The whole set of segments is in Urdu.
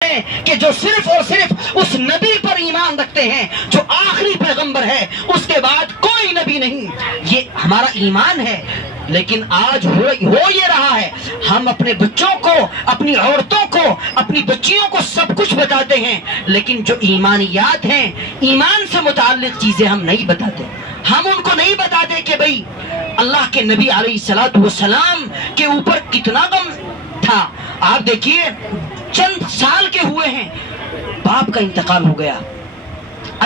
کہ جو صرف اور صرف اس نبی پر ایمان رکھتے ہیں جو آخری پیغمبر ہے، اس کے بعد کوئی نبی نہیں، یہ ہمارا ایمان ہے۔ لیکن آج ہو یہ رہا ہے، ہم اپنے بچوں کو، اپنی عورتوں کو، اپنی بچیوں کو سب کچھ بتاتے ہیں، لیکن جو ایمانیات ہیں، ایمان سے متعلق چیزیں ہم نہیں بتاتے۔ ہم ان کو نہیں بتاتے کہ بھئی اللہ کے نبی علیہ الصلوۃ والسلام کے اوپر کتنا غم تھا۔ آپ دیکھیے چند سال کے ہوئے ہیں، باپ کا انتقال ہو گیا،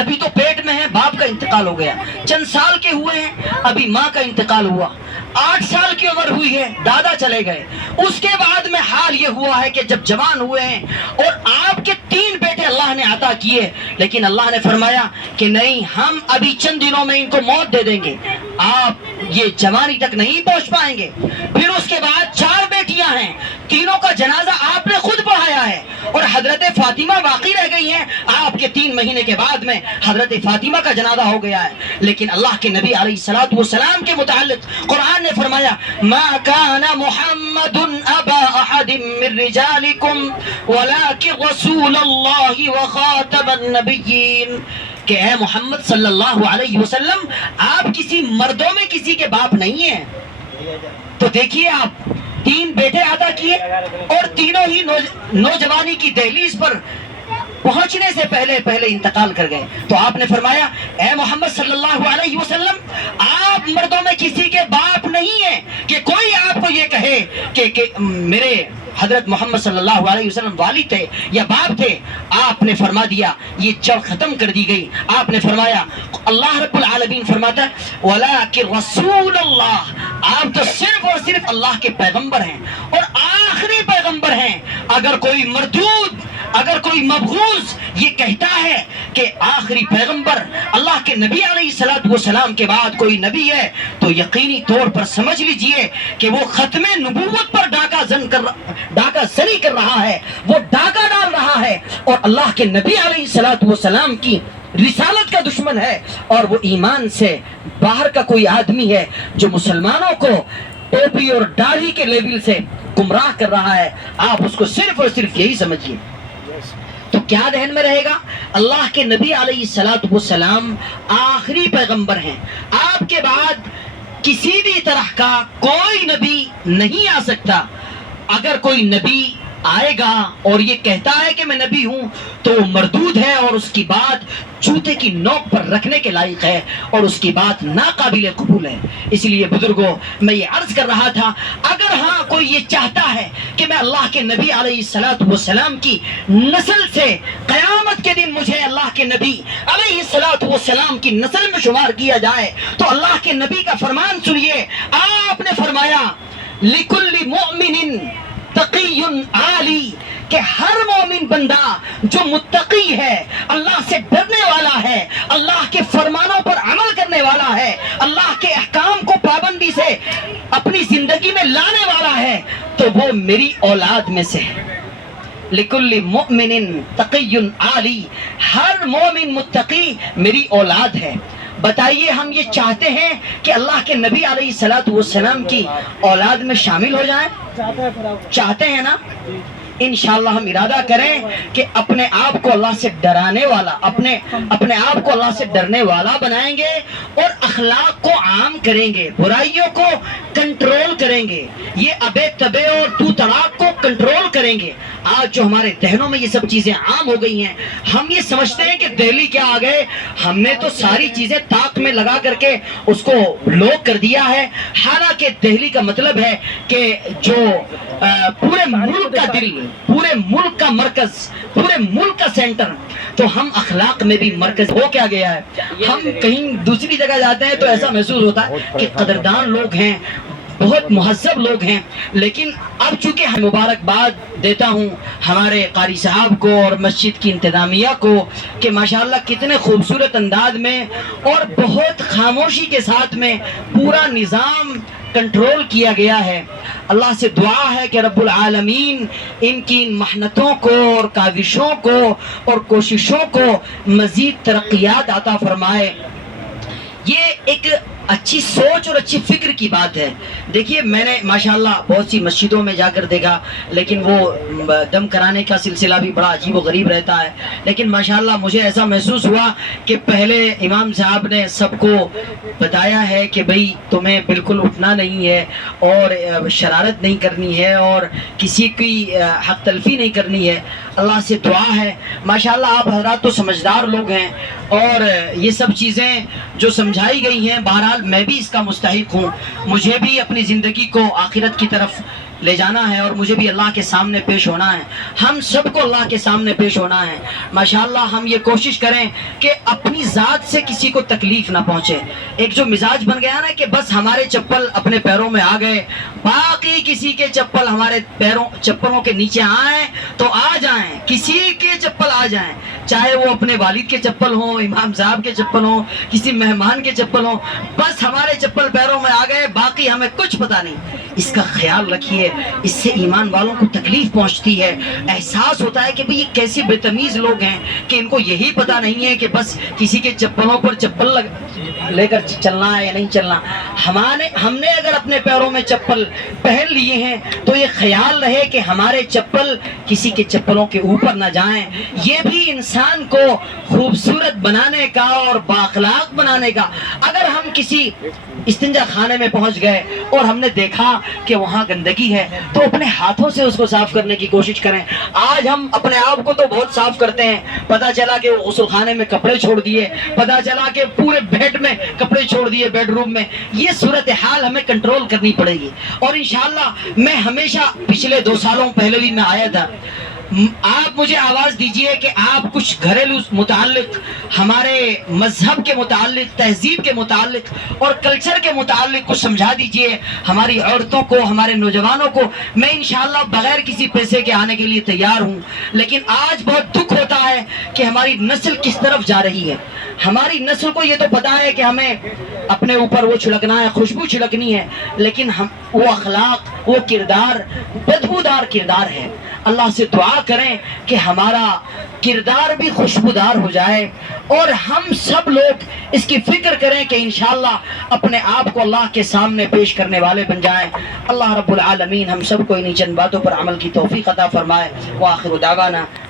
ابھی تو پیٹ میں ہے، باپ کا انتقال ہو گیا۔ چند سال کے ہوئے ہیں، ابھی ماں کا انتقال ہوا۔ 8 سال کی عمر ہوئی ہے، دادا چلے گئے۔ اس کے بعد میں حال یہ ہوا ہے کہ جب جوان ہوئے ہیں اور آپ کے 3 بیٹے اللہ نے عطا کیے، لیکن اللہ نے فرمایا کہ نہیں، ہم ابھی چند دنوں میں ان کو موت دے دیں گے، آپ یہ جوانی تک نہیں پہنچ پائیں گے۔ پھر اس کے بعد 4 بیٹیاں ہیں، تینوں کا جنازہ آپ نے خود پڑھایا ہے، اور حضرت فاطمہ باقی رہ گئی ہیں۔ آپ کے 3 مہینے کے بعد میں حضرت فاطمہ کا جنازہ ہو گیا ہے، لیکن اللہ کے نبی علیہ الصلوۃ والسلام کے متعلق قرآن نے فرمایا ما کان محمد ابا احد من رجالکم ولکن رسول اللہ وخاتم النبیین، کہ اے محمد صلی اللہ علیہ وسلم آپ کسی مردوں میں کسی کے باپ نہیں ہیں۔ تو دیکھیے آپ 3 بیٹے عطا کیے اور تینوں ہی نوجوانی کی دہلیز پر پہنچنے سے پہلے انتقال کر گئے۔ تو آپ نے فرمایا اے محمد صلی اللہ علیہ وسلم آپ مردوں میں کسی کے باپ نہیں ہیں کہ کوئی آپ کو یہ کہے کہ میرے حضرت محمد صلی اللہ علیہ وسلم والد تھے یا باپ تھے۔ آپ نے فرما دیا، یہ جڑ ختم کر دی گئی۔ آپ نے فرمایا، اللہ رب العالمین فرماتا ہے وَلَكِنْ رَسُولَ اللَّهِ، آپ تو صرف اور صرف اللہ کے پیغمبر ہیں اور آخری پیغمبر ہیں۔ اگر کوئی مردود، اگر کوئی مبغوض یہ کہتا ہے کہ آخری پیغمبر اللہ کے نبی علیہ الصلوۃ والسلام کے بعد کوئی نبی ہے، تو یقینی طور پر سمجھ لیجئے کہ وہ ختم نبوت پر ڈاکہ زنی کر رہا ہے، وہ ڈاکہ ڈال رہا ہے، اور اللہ کے نبی علیہ الصلوۃ والسلام کی رسالت کا دشمن ہے، اور وہ ایمان سے باہر کا کوئی آدمی ہے جو مسلمانوں کو ٹوپی اور داڑھی کے لیبل سے گمراہ کر رہا ہے۔ آپ اس کو صرف اور صرف یہی سمجھیے۔ تو کیا ذہن میں رہے گا؟ اللہ کے نبی علیہ الصلوۃ والسلام آخری پیغمبر ہیں، آپ کے بعد کسی بھی طرح کا کوئی نبی نہیں آ سکتا۔ اگر کوئی نبی آئے گا اور یہ کہتا ہے کہ میں نبی ہوں تو وہ مردود ہے، اور اس کی بات جوتے کی نوک پر رکھنے کے لائق ہے، اور اس کی بات ناقابل قبول ہے۔ اس لیے بزرگوں، میں یہ عرض کر رہا تھا، اگر ہاں کوئی یہ چاہتا ہے کہ میں اللہ کے نبی علیہ الصلوۃ والسلام کی نسل سے قیامت کے دن مجھے اللہ کے نبی علیہ الصلوۃ والسلام کی نسل میں شمار کیا جائے، تو اللہ کے نبی کا فرمان سنیے۔ آپ نے فرمایا لِكُلِّ مُؤْمِنٍ تقی عالی، کہ ہر مومن بندہ جو متقی ہے، اللہ سے ڈرنے والا ہے، اللہ کے فرمانوں پر عمل کرنے والا ہے، اللہ کے احکام کو پابندی سے اپنی زندگی میں لانے والا ہے، تو وہ میری اولاد میں سے ہے۔ لِكُلِّ مُؤْمِنٍ تقی عالی، ہر مومن متقی میری اولاد ہے۔ بتائیے ہم یہ چاہتے ہیں کہ اللہ کے نبی علیہ الصلوۃ والسلام کی اولاد میں شامل ہو جائیں؟ چاہتے ہیں نا؟ انشاءاللہ ہم ارادہ کریں کہ اپنے آپ کو اللہ سے ڈرانے والا، اپنے آپ کو اللہ سے ڈرنے والا بنائیں گے، اور اخلاق کو عام کریں گے، برائیوں کو کنٹرول کریں گے، یہ ابے تبے اور تو طلاق کو کنٹرول کریں گے۔ آج جو ہمارے ذہنوں میں یہ سب چیزیں عام ہو گئی ہیں، ہم یہ سمجھتے ہیں کہ دہلی کیا آ گئے، ہم نے تو ساری چیزیں طاق میں لگا کر کے اس کو لوک کر دیا ہے۔ حالانکہ دہلی کا مطلب ہے کہ جو پورے ملک کا دل، پورے ملک کا مرکز، پورے ملک کا سینٹر، تو ہم اخلاق میں بھی مرکز ہو کیا گیا ہے۔ ہم کہیں دوسری جگہ جاتے ہیں تو ایسا محسوس ہوتا ہے کہ قدردان لوگ ہیں، بہت مہذب لوگ ہیں، لیکن اب چونکہ ہم مبارکباد دیتا ہوں ہمارے قاری صاحب کو اور مسجد کی انتظامیہ کو کہ ماشاءاللہ کتنے خوبصورت انداز میں اور بہت خاموشی کے ساتھ میں پورا نظام کنٹرول کیا گیا ہے۔ اللہ سے دعا ہے کہ رب العالمین ان کی محنتوں کو اور کاوشوں کو اور کوششوں کو مزید ترقیات عطا فرمائے۔ یہ ایک اچھی سوچ اور اچھی فکر کی بات ہے. دیکھیے میں نے ماشاءاللہ بہت سی مسجدوں میں جا کر دیکھا، لیکن وہ دم کرانے کا سلسلہ بھی بڑا عجیب و غریب رہتا ہے. لیکن ماشاءاللہ مجھے ایسا محسوس ہوا کہ پہلے امام صاحب نے سب کو بتایا ہے کہ بھئی تمہیں بالکل اٹھنا نہیں ہے اور شرارت نہیں کرنی ہے اور کسی کی حق تلفی نہیں کرنی ہے. اللہ سے دعا ہے ماشاءاللہ آپ حضرات تو سمجھدار لوگ ہیں، اور یہ سب چیزیں جو سمجھائی گئی ہیں بہرحال میں بھی اس کا مستحق ہوں. مجھے بھی اپنی زندگی کو آخرت کی طرف لے جانا ہے اور مجھے بھی اللہ کے سامنے پیش ہونا ہے. ہم سب کو اللہ کے سامنے پیش ہونا ہے. ماشاءاللہ ہم یہ کوشش کریں کہ اپنی ذات سے کسی کو تکلیف نہ پہنچے. ایک جو مزاج بن گیا نا کہ بس ہمارے چپل اپنے پیروں میں آ گئے، باقی کسی کے چپل ہمارے چپلوں کے نیچے آئیں تو آ جائیں، کسی کے چپل آ جائیں، چاہے وہ اپنے والد کے چپل ہوں، امام صاحب کے چپل ہوں، کسی مہمان کے چپل ہوں، بس ہمارے چپل پیروں میں آ گئے، باقی ہمیں کچھ پتہ نہیں. اس کا خیال رکھیے، اس سے ایمان والوں کو تکلیف پہنچتی ہے. احساس ہوتا ہے کہ بھئی یہ کیسے بے تمیز لوگ ہیں کہ ان کو یہی پتہ نہیں ہے کہ بس کسی کے چپلوں پر چپل لے کر چلنا ہے یا نہیں چلنا. ہم نے اگر اپنے پیروں میں چپل پہن لیے ہیں تو یہ خیال رہے کہ ہمارے چپل کسی کے چپلوں کے اوپر نہ جائیں. یہ بھی انسان کو خوبصورت بنانے کا اور بااخلاق بنانے کا. اگر ہم کسی استنجا خانے میں پہنچ گئے اور ہم نے دیکھا کہ وہاں گندگی ہے تو اپنے ہاتھوں سے اس کو صاف کرنے کی کوشش کریں. آج ہم اپنے آپ کو تو بہت صاف کرتے ہیں، پتہ چلا کہ غسل خانے میں کپڑے چھوڑ دیے، پتہ چلا کہ پورے بیڈ میں کپڑے چھوڑ دیے، بیڈ روم میں. یہ صورتحال ہمیں کنٹرول کرنی پڑے گی. اور انشاءاللہ میں ہمیشہ پچھلے 2 سالوں پہلے بھی میں آیا تھا. آپ مجھے آواز دیجئے کہ آپ کچھ گھریلو متعلق، ہمارے مذہب کے متعلق، تہذیب کے متعلق اور کلچر کے متعلق کچھ سمجھا دیجئے ہماری عورتوں کو، ہمارے نوجوانوں کو. میں انشاءاللہ بغیر کسی پیسے کے آنے کے لیے تیار ہوں. لیکن آج بہت دکھ ہوتا ہے کہ ہماری نسل کس طرف جا رہی ہے. ہماری نسل کو یہ تو پتا ہے کہ ہمیں اپنے اوپر وہ چھڑکنا ہے، خوشبو چھڑکنی ہے، لیکن وہ اخلاق، وہ کردار بدبودار کردار ہے. اللہ سے دعا کریں کہ ہمارا کردار بھی خوشبودار ہو جائے اور ہم سب لوگ اس کی فکر کریں کہ انشاءاللہ اپنے آپ کو اللہ کے سامنے پیش کرنے والے بن جائیں. اللہ رب العالمین ہم سب کو انہی چند باتوں پر عمل کی توفیق عطا فرمائے. وآخر دعوانا